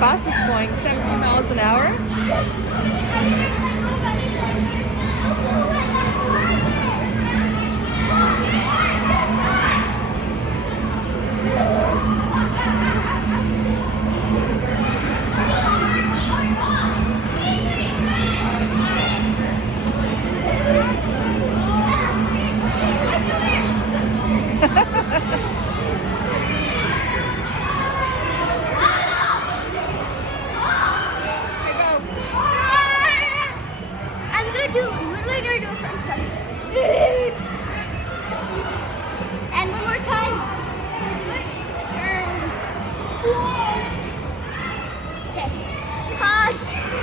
bus is going 70 miles an hour. I'm literally gonna do a front flip. And one more time. Okay, cut.